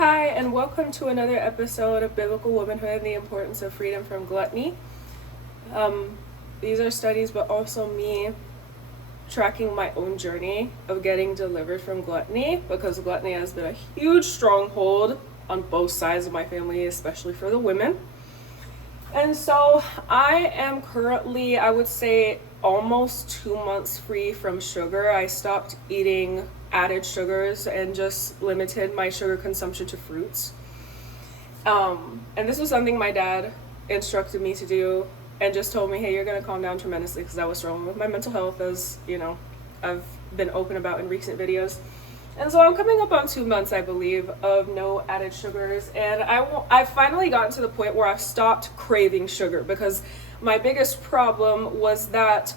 Hi, and welcome to another episode of Biblical Womanhood and the Importance of Freedom from Gluttony. These are studies, but also me tracking my own journey of getting delivered from gluttony, because gluttony has been a huge stronghold on both sides of my family, especially for the women. And so I am currently, I would say, almost 2 months free from sugar. I stopped eating added sugars and just limited my sugar consumption to fruits. And this was something my dad instructed me to do and just told me, hey, you're going to calm down tremendously, because I was struggling with my mental health, as you know, I've been open about in recent videos. And so I'm coming up on 2 months, I believe, of no added sugars. And I've finally gotten to the point where I've stopped craving sugar, because my biggest problem was that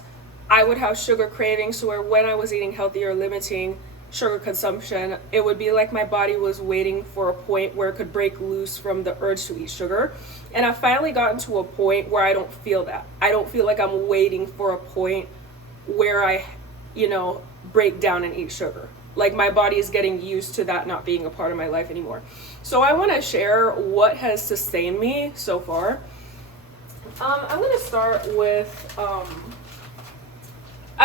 I would have sugar cravings, to where when I was eating healthy or limiting sugar consumption, it would be like my body was waiting for a point where it could break loose from the urge to eat sugar. And I've finally gotten to a point where I don't feel that. I don't feel like I'm waiting for a point where I, break down and eat sugar. Like, my body is getting used to that not being a part of my life anymore. So I want to share what has sustained me so far. I'm going to start with, I'm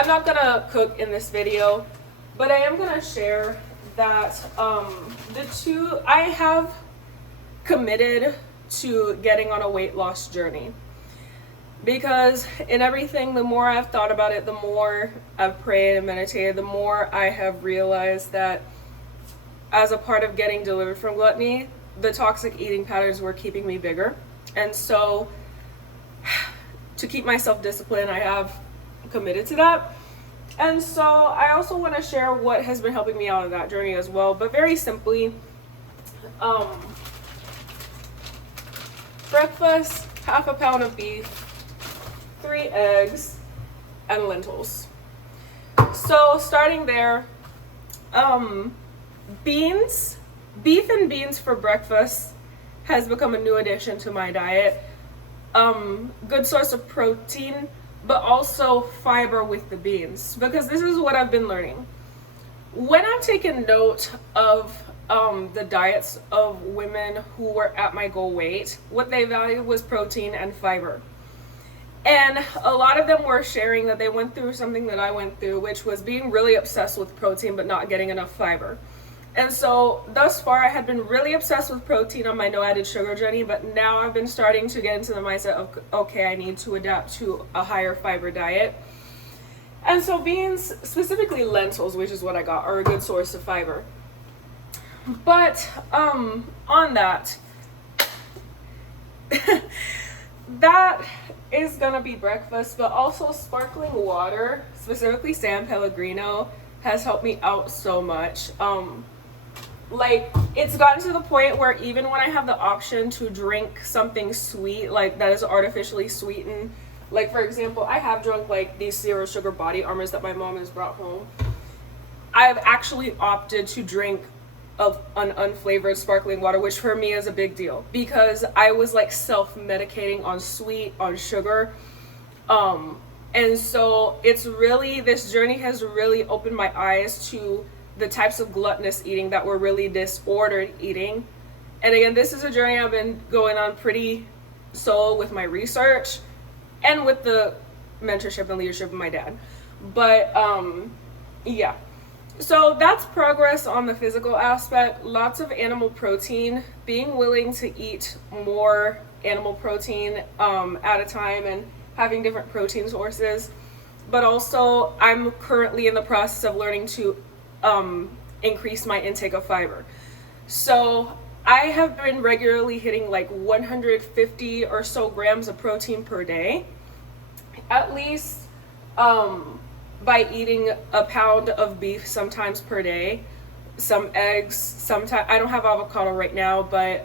not going to cook in this video, but I am going to share that I have committed to getting on a weight loss journey. Because in everything, the more I've thought about it, the more I've prayed and meditated, the more I have realized that as a part of getting delivered from gluttony, the toxic eating patterns were keeping me bigger. And so to keep myself disciplined, I have committed to that. And so I also want to share what has been helping me out of that journey as well. But very simply, breakfast, half a pound of beef, 3 eggs, and lentils. So starting there, beef and beans for breakfast has become a new addition to my diet. Good source of protein, but also fiber with the beans, because this is what I've been learning. When I've taken note of the diets of women who were at my goal weight, what they valued was protein and fiber. And a lot of them were sharing that they went through something that I went through, which was being really obsessed with protein but not getting enough fiber. And so thus far, I had been really obsessed with protein on my no added sugar journey, but now I've been starting to get into the mindset of, okay, I need to adapt to a higher fiber diet. And so beans, specifically lentils, which is what I got, are a good source of fiber. But on that, that is gonna be breakfast, but also sparkling water, specifically San Pellegrino, has helped me out so much. It's gotten to the point where even when I have the option to drink something sweet, like that is artificially sweetened, like for example, I have drunk like these 0 sugar body armors that my mom has brought home. I've actually opted to drink of an unflavored sparkling water, which for me is a big deal, because I was like self-medicating on sweet, on sugar. And so this journey has really opened my eyes to the types of gluttonous eating that were really disordered eating. And again, this is a journey I've been going on pretty solo with my research and with the mentorship and leadership of my dad. But yeah. So that's progress on the physical aspect. Lots of animal protein, being willing to eat more animal protein at a time and having different protein sources. But also I'm currently in the process of learning to increase my intake of fiber. So I have been regularly hitting like 150 or so grams of protein per day, at least, by eating a pound of beef sometimes per day, some eggs, sometimes I don't have avocado right now, but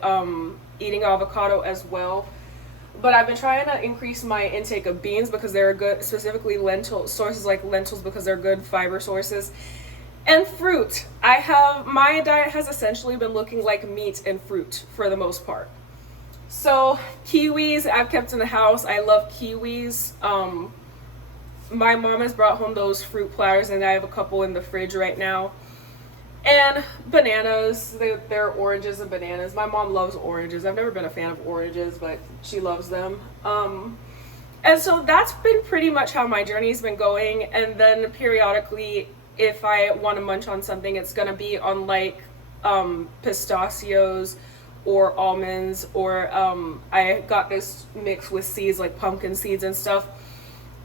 eating avocado as well. But I've been trying to increase my intake of beans, because they're good, specifically sources like lentils, because they're good fiber sources. And fruit. My diet has essentially been looking like meat and fruit for the most part. So kiwis I've kept in the house. I love kiwis. My mom has brought home those fruit platters, and I have a couple in the fridge right now. And bananas, they're oranges and bananas. My mom loves oranges. I've never been a fan of oranges, but she loves them. And so that's been pretty much how my journey's been going. And then periodically, if I want to munch on something, it's going to be on like pistachios or almonds, or I got this mix with seeds like pumpkin seeds and stuff.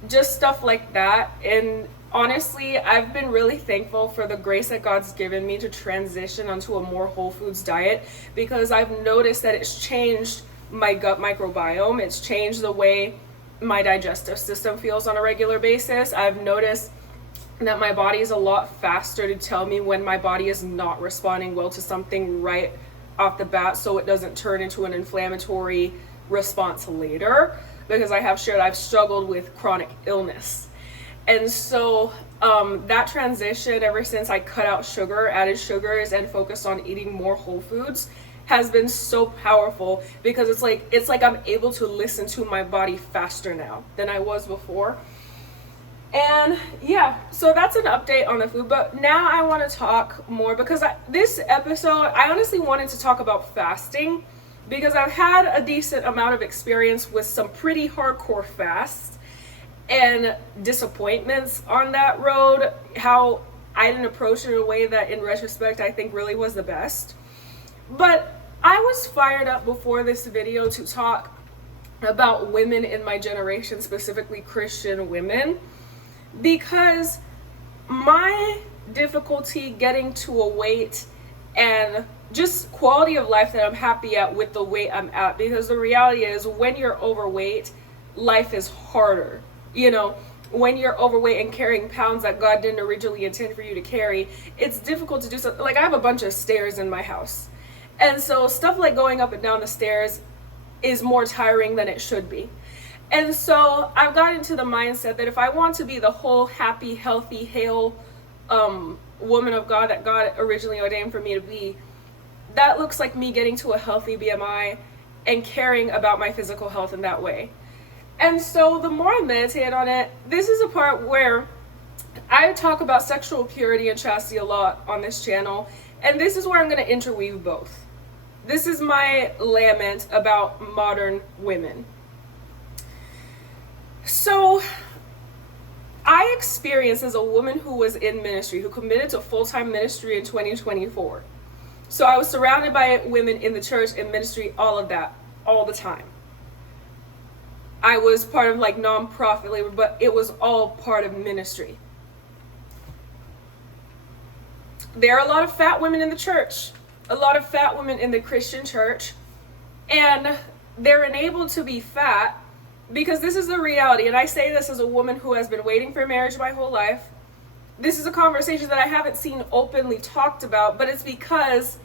Just stuff like that. And honestly, I've been really thankful for the grace that God's given me to transition onto a more whole foods diet, because I've noticed that it's changed my gut microbiome. It's changed the way my digestive system feels on a regular basis. I've noticed that my body is a lot faster to tell me when my body is not responding well to something right off the bat, so it doesn't turn into an inflammatory response later, because I have shared I've struggled with chronic illness. And so that transition, ever since I cut out sugar, added sugars, and focused on eating more whole foods, has been so powerful, because it's like I'm able to listen to my body faster now than I was before. And yeah, so that's an update on the food. But now I want to talk more, because this episode, I honestly wanted to talk about fasting, because I've had a decent amount of experience with some pretty hardcore fasts and disappointments on that road, how I didn't approach it in a way that in retrospect I think really was the best. But I was fired up before this video to talk about women in my generation, specifically Christian women, because my difficulty getting to a weight and just quality of life that I'm happy at with the weight I'm at, because the reality is when you're overweight, life is harder. You know, when you're overweight and carrying pounds that God didn't originally intend for you to carry, it's difficult to do something. Like, I have a bunch of stairs in my house, and so stuff like going up and down the stairs is more tiring than it should be. And so I've got into the mindset that if I want to be the whole, happy, healthy, hale woman of God that God originally ordained for me to be, that looks like me getting to a healthy BMI and caring about my physical health in that way. And so the more I meditate on it, this is a part where I talk about sexual purity and chastity a lot on this channel, and this is where I'm going to interweave both. This is my lament about modern women. So I experienced, as a woman who was in ministry, who committed to full-time ministry in 2024. So I was surrounded by women in the church, in ministry, all of that, all the time. I was part of like nonprofit labor, but it was all part of ministry. There are a lot of fat women in the church, a lot of fat women in the Christian church, and they're enabled to be fat because this is the reality. And I say this as a woman who has been waiting for marriage my whole life. This is a conversation that I haven't seen openly talked about, but it's because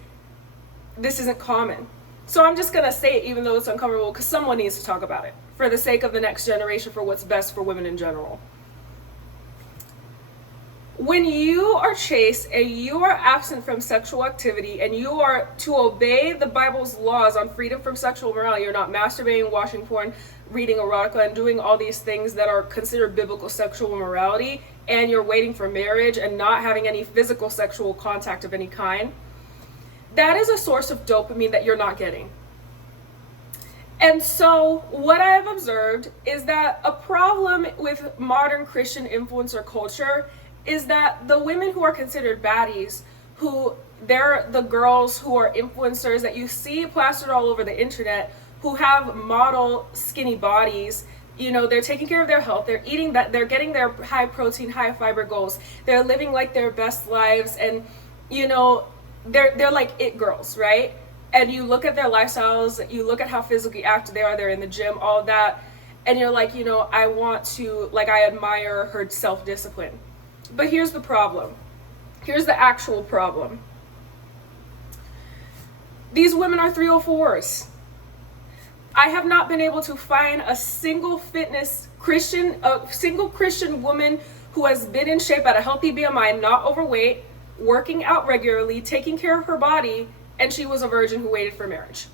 this isn't common. So I'm just going to say it even though it's uncomfortable, because someone needs to talk about it for the sake of the next generation, for what's best for women in general. When you are chaste and you are absent from sexual activity and you are to obey the Bible's laws on freedom from sexual morality, you're not masturbating, watching porn, reading erotica, and doing all these things that are considered biblical sexual morality, and you're waiting for marriage and not having any physical sexual contact of any kind, that is a source of dopamine that you're not getting. And so what I have observed is that a problem with modern Christian influencer culture is that the women who are considered baddies, who they're the girls who are influencers that you see plastered all over the internet, who have model skinny bodies, you know, they're taking care of their health, they're eating that, they're getting their high protein, high fiber goals, they're living like their best lives, and you know, they're like it girls, right? And you look at their lifestyles, you look at how physically active they are, they're in the gym, all of that, and you're like, you know, I want to, like, I admire her self-discipline. But here's the problem. Here's the actual problem. These women are 304s. I have not been able to find a single Christian woman who has been in shape at a healthy BMI, not overweight, working out regularly, taking care of her body, and she was a virgin who waited for marriage.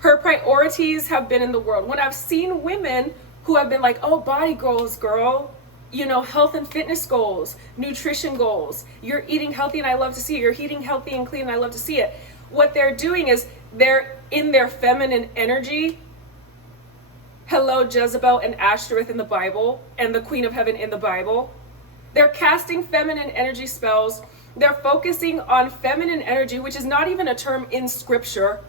Her priorities have been in the world. When I've seen women who have been like, oh, body goals, girl, health and fitness goals, nutrition goals. You're eating healthy and I love to see it. You're eating healthy and clean and I love to see it. What they're doing is they're in their feminine energy. Hello, Jezebel and Ashtoreth in the Bible, and the Queen of Heaven in the Bible. They're casting feminine energy spells. They're focusing on feminine energy, which is not even a term in scripture.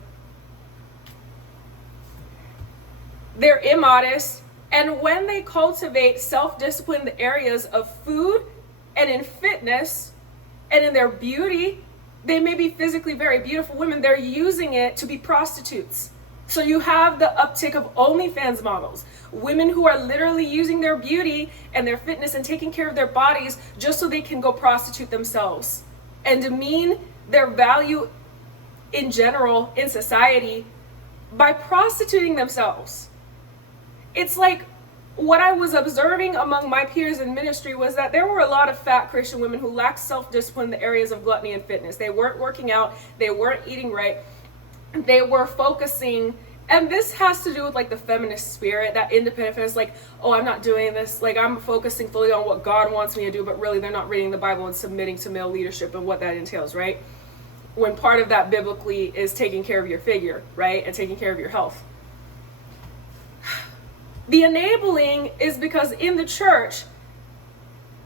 They're immodest. And when they cultivate self-discipline in the areas of food and in fitness and in their beauty, they may be physically very beautiful women. They're using it to be prostitutes. So you have the uptick of OnlyFans models, women who are literally using their beauty and their fitness and taking care of their bodies just so they can go prostitute themselves and demean their value in general in society by prostituting themselves. It's like what I was observing among my peers in ministry was that there were a lot of fat Christian women who lacked self-discipline in the areas of gluttony and fitness. They weren't working out, they weren't eating right, they were focusing, and this has to do with like the feminist spirit, that independent feminist, like, oh, I'm not doing this, like I'm focusing fully on what God wants me to do, but really they're not reading the Bible and submitting to male leadership and what that entails, right? When part of that biblically is taking care of your figure, right? And taking care of your health. The enabling is because in the church,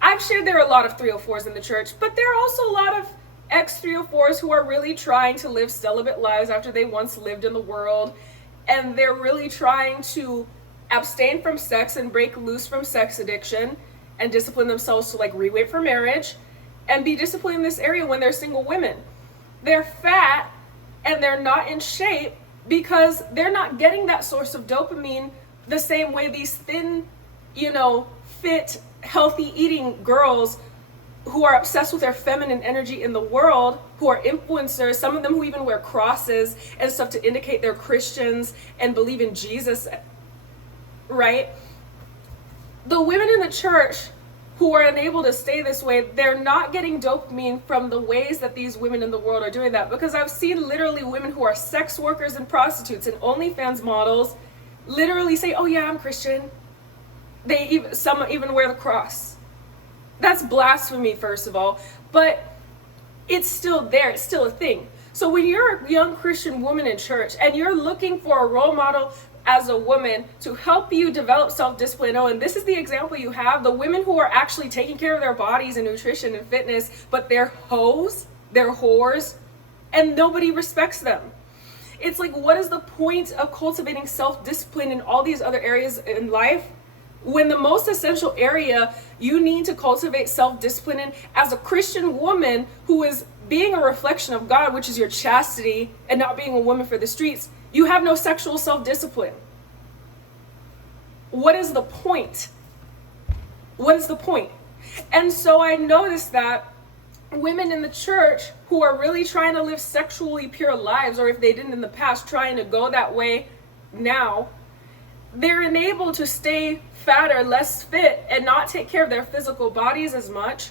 I've shared there are a lot of 304s in the church, but there are also a lot of ex-304s who are really trying to live celibate lives after they once lived in the world, and they're really trying to abstain from sex and break loose from sex addiction and discipline themselves to like re-wait for marriage and be disciplined in this area when they're single women. They're fat and they're not in shape because they're not getting that source of dopamine the same way these thin, fit, healthy eating girls who are obsessed with their feminine energy in the world, who are influencers, some of them who even wear crosses and stuff to indicate they're Christians and believe in Jesus, right? The women in the church who are unable to stay this way, they're not getting dopamine from the ways that these women in the world are doing that, because I've seen literally women who are sex workers and prostitutes and OnlyFans models literally say, oh yeah, I'm Christian. Some even wear the cross. That's blasphemy, first of all, but it's still there. It's still a thing. So when you're a young Christian woman in church and you're looking for a role model as a woman to help you develop self-discipline, and this is the example you have, the women who are actually taking care of their bodies and nutrition and fitness, but they're hoes, they're whores, and nobody respects them. It's like, what is the point of cultivating self-discipline in all these other areas in life when the most essential area you need to cultivate self-discipline in as a Christian woman who is being a reflection of God, which is your chastity, and not being a woman for the streets, you have no sexual self-discipline? What is the point? What is the point? And so I noticed that women in the church who are really trying to live sexually pure lives, or if they didn't in the past, trying to go that way now, they're enabled to stay fatter, less fit, and not take care of their physical bodies as much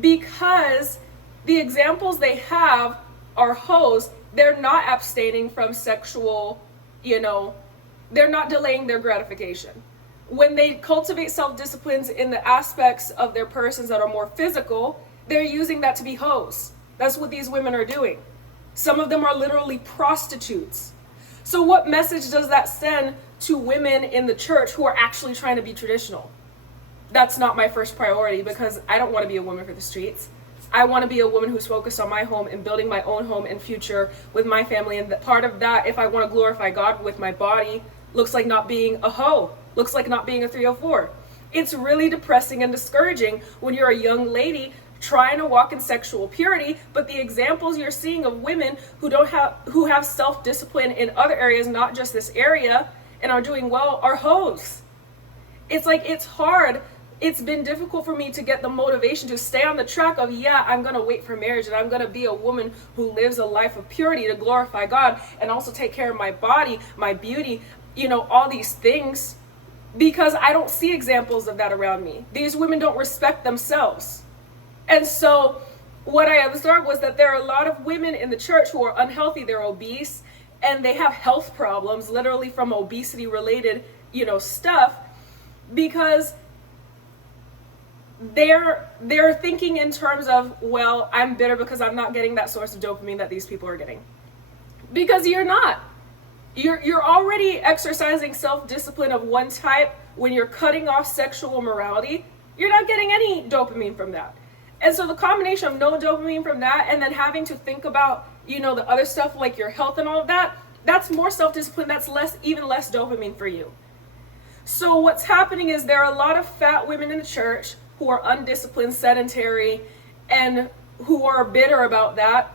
because the examples they have are hoes. They're not abstaining from sexual, they're not delaying their gratification. When they cultivate self-disciplines in the aspects of their persons that are more physical, they're using that to be hoes. That's what these women are doing. Some of them are literally prostitutes. So what message does that send to women in the church who are actually trying to be traditional? That's not my first priority, because I don't want to be a woman for the streets. I want to be a woman who's focused on my home and building my own home and future with my family. And part of that, if I want to glorify God with my body, looks like not being a hoe, looks like not being a 304. It's really depressing and discouraging when you're a young lady trying to walk in sexual purity, but the examples you're seeing of women who have self-discipline in other areas, not just this area, and are doing well, are hoes. It's like, it's hard. It's been difficult for me to get the motivation to stay on the track of, yeah, I'm going to wait for marriage and I'm going to be a woman who lives a life of purity to glorify God and also take care of my body, my beauty, all these things, because I don't see examples of that around me. These women don't respect themselves. And so what I observed was that there are a lot of women in the church who are unhealthy, they're obese, and they have health problems, literally from obesity related, stuff, because they're thinking in terms of, well, I'm bitter because I'm not getting that source of dopamine that these people are getting. Because you're not. You're already exercising self-discipline of one type when you're cutting off sexual morality. You're not getting any dopamine from that. And so the combination of no dopamine from that and then having to think about, the other stuff like your health and all of that, that's more self-discipline. That's even less dopamine for you. So what's happening is there are a lot of fat women in the church who are undisciplined, sedentary, and who are bitter about that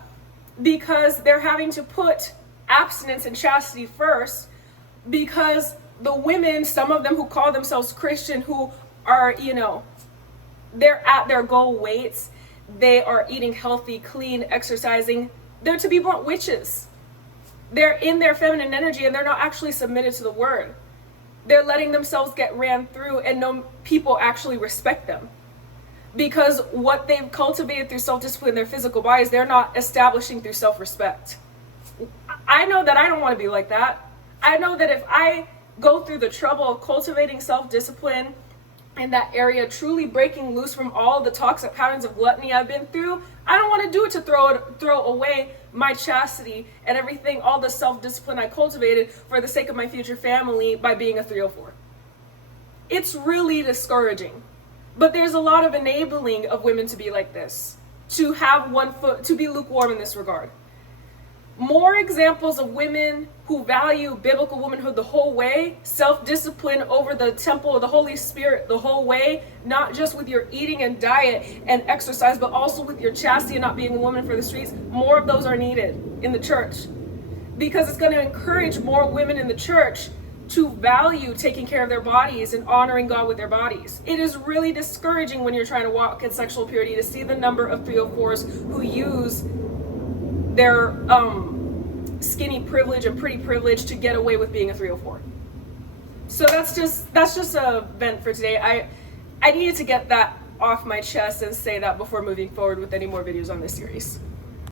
because they're having to put abstinence and chastity first, because the women, some of them who call themselves Christian, who are, they're at their goal weights, they are eating healthy, clean, exercising, they're, to be blunt, witches. They're in their feminine energy and they're not actually submitted to the word. They're letting themselves get ran through and no people actually respect them. Because what they've cultivated through self-discipline in their physical bodies, they're not establishing through self-respect. I know that I don't want to be like that. I know that if I go through the trouble of cultivating self-discipline in that area, truly breaking loose from all the toxic patterns of gluttony I've been through, I don't want to do it to throw away my chastity and everything, all the self-discipline I cultivated for the sake of my future family by being a 304. It's really discouraging. But there's a lot of enabling of women to be like this, to have one foot, to be lukewarm in this regard. More examples of women who value biblical womanhood the whole way, self-discipline over the temple of the Holy Spirit the whole way, not just with your eating and diet and exercise, but also with your chastity and not being a woman for the streets. More of those are needed in the church, because it's going to encourage more women in the church to value taking care of their bodies and honoring God with their bodies. It is really discouraging when you're trying to walk in sexual purity to see the number of 304s who use their skinny privilege and pretty privilege to get away with being a 304. So that's just a vent for today. I needed to get that off my chest and say that before moving forward with any more videos on this series.